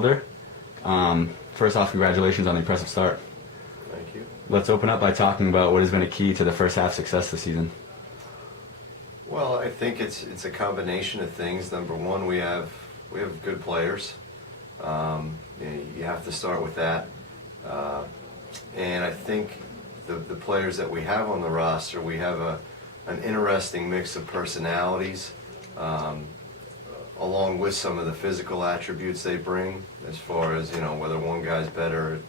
Burkholder. First off, congratulations on the impressive start. Thank you. Let's open up by talking about what has been a key to the first half success this season. Well, I think it's a combination of things. Number one, we have good players. You have to start with that. And I think the players that we have on the roster, we have an interesting mix of personalities, along with some of the physical attributes they bring, as far as, whether one guy's better at,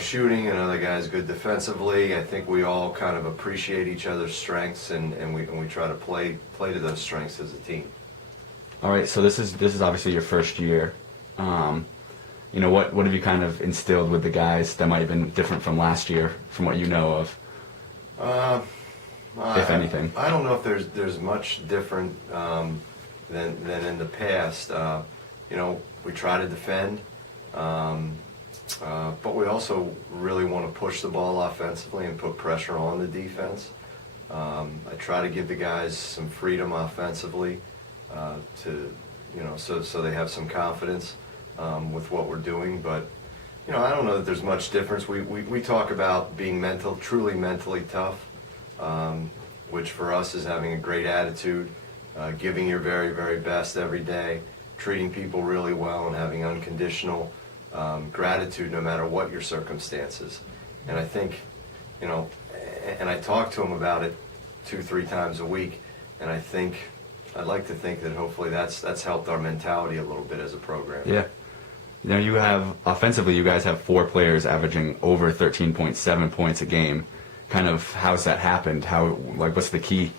shooting, another guy's good defensively. I think we all kind of appreciate each other's strengths, and we try to play to those strengths as a team. All right, so this is obviously your first year. What have you kind of instilled with the guys that might have been different from last year, from what you know of? If anything. I don't know if there's much different than in the past. We try to defend, but we also really want to push the ball offensively and put pressure on the defense. I try to give the guys some freedom offensively, so they have some confidence with what we're doing. But I don't know that there's much difference. We talk about being truly mentally tough, which for us is having a great attitude, giving your very, very best every day, treating people really well, and having unconditional gratitude no matter what your circumstances. And I think, and I talk to them about it 2-3 times a week, and I'd like to think that hopefully that's helped our mentality a little bit as a program. Yeah. You have, offensively, you guys have 4 players averaging over 13.7 points a game. Kind of, how's that happened? What's the key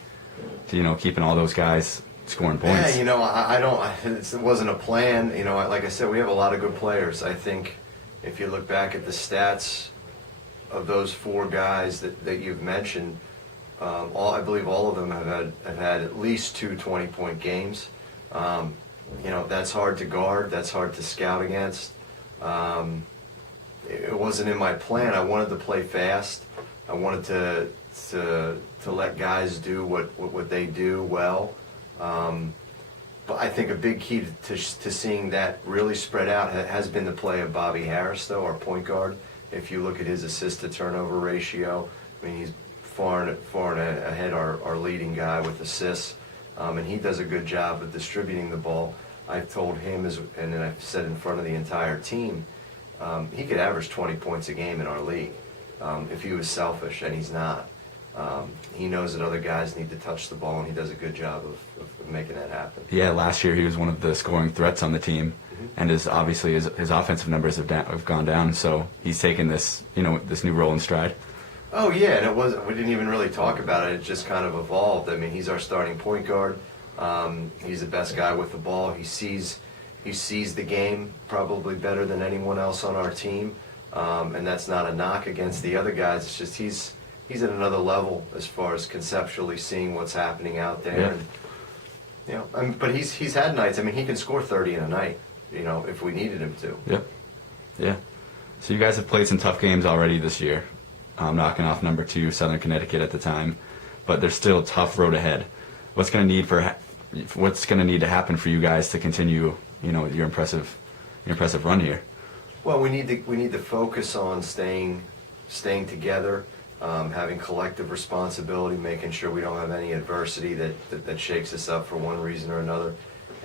to, keeping all those guys scoring points? Yeah, it wasn't a plan. Like I said, we have a lot of good players. I think if you look back at the stats of those 4 guys that you've mentioned, I believe all of them have had at least 2 20-point games. That's hard to guard. That's hard to scout against. It wasn't in my plan. I wanted to play fast. I wanted to let guys do what they do well. But I think a big key to seeing that really spread out has been the play of Bobby Harris, though, our point guard. If you look at his assist-to-turnover ratio, he's far and ahead our leading guy with assists, and he does a good job of distributing the ball. I've told him, and then I've said in front of the entire team, he could average 20 points a game in our league if he was selfish, and he's not. He knows that other guys need to touch the ball, and he does a good job of making that happen. Yeah, last year he was one of the scoring threats on the team, and his offensive numbers have gone down. So he's taken this this new role in stride. Oh yeah, and we didn't even really talk about it. It just kind of evolved. He's our starting point guard. He's the best guy with the ball. He sees the game probably better than anyone else on our team, and that's not a knock against the other guys. It's just he's at another level as far as conceptually seeing what's happening out there. Yeah. And, but he's had nights. He can score 30 in a night, if we needed him to. Yep. Yeah. So you guys have played some tough games already this year, knocking off number 2 Southern Connecticut at the time, but there's still a tough road ahead. What's going to need to happen for you guys to continue, your impressive run here? Well, we need to focus on staying together, having collective responsibility, making sure we don't have any adversity that shakes us up for one reason or another.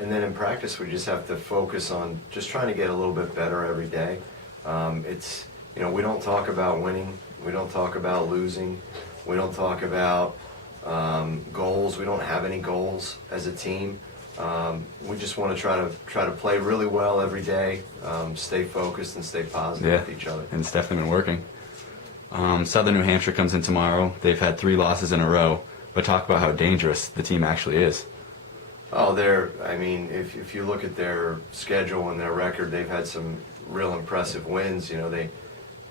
And then in practice, we just have to focus on just trying to get a little bit better every day. We don't talk about winning. We don't talk about losing. We don't talk about goals. We don't have any goals as a team. We just want to try to play really well every day, stay focused and stay positive with each other. And it's definitely been working. Southern New Hampshire comes in tomorrow. They've had 3 losses in a row, but talk about how dangerous the team actually is. Oh, if you look at their schedule and their record, they've had some real impressive wins.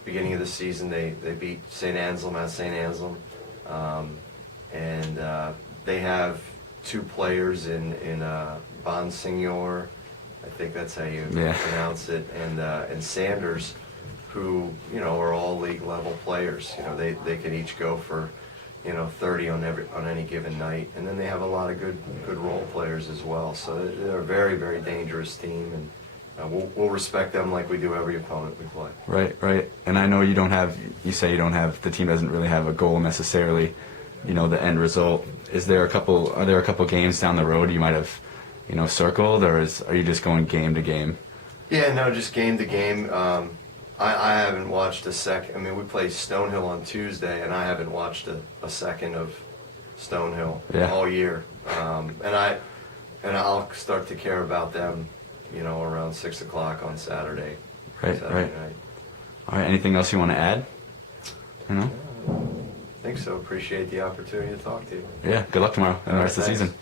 Beginning of the season, they beat St. Anselm at St. Anselm, and they have 2 players in Bonsignor, I think that's how you pronounce it, and Sanders, who are all league level players. They can each go for 30 on any given night, and then they have a lot of good role players as well. So they're a very, very dangerous team, and we'll respect them like we do every opponent we play. Right. And I know you say you don't have, the team doesn't really have a goal necessarily, the end result. Are there a couple games down the road you might have, circled, or are you just going game to game? Yeah, no, just game to game. I haven't watched a second. I mean, we play Stonehill on Tuesday, and I haven't watched a second of Stonehill all year. And I'll start to care about them, around 6 o'clock on Saturday. Right. Night. All right. Anything else you want to add? I think so. Appreciate the opportunity to talk to you. Yeah. Good luck tomorrow and the rest of the Thanks. season.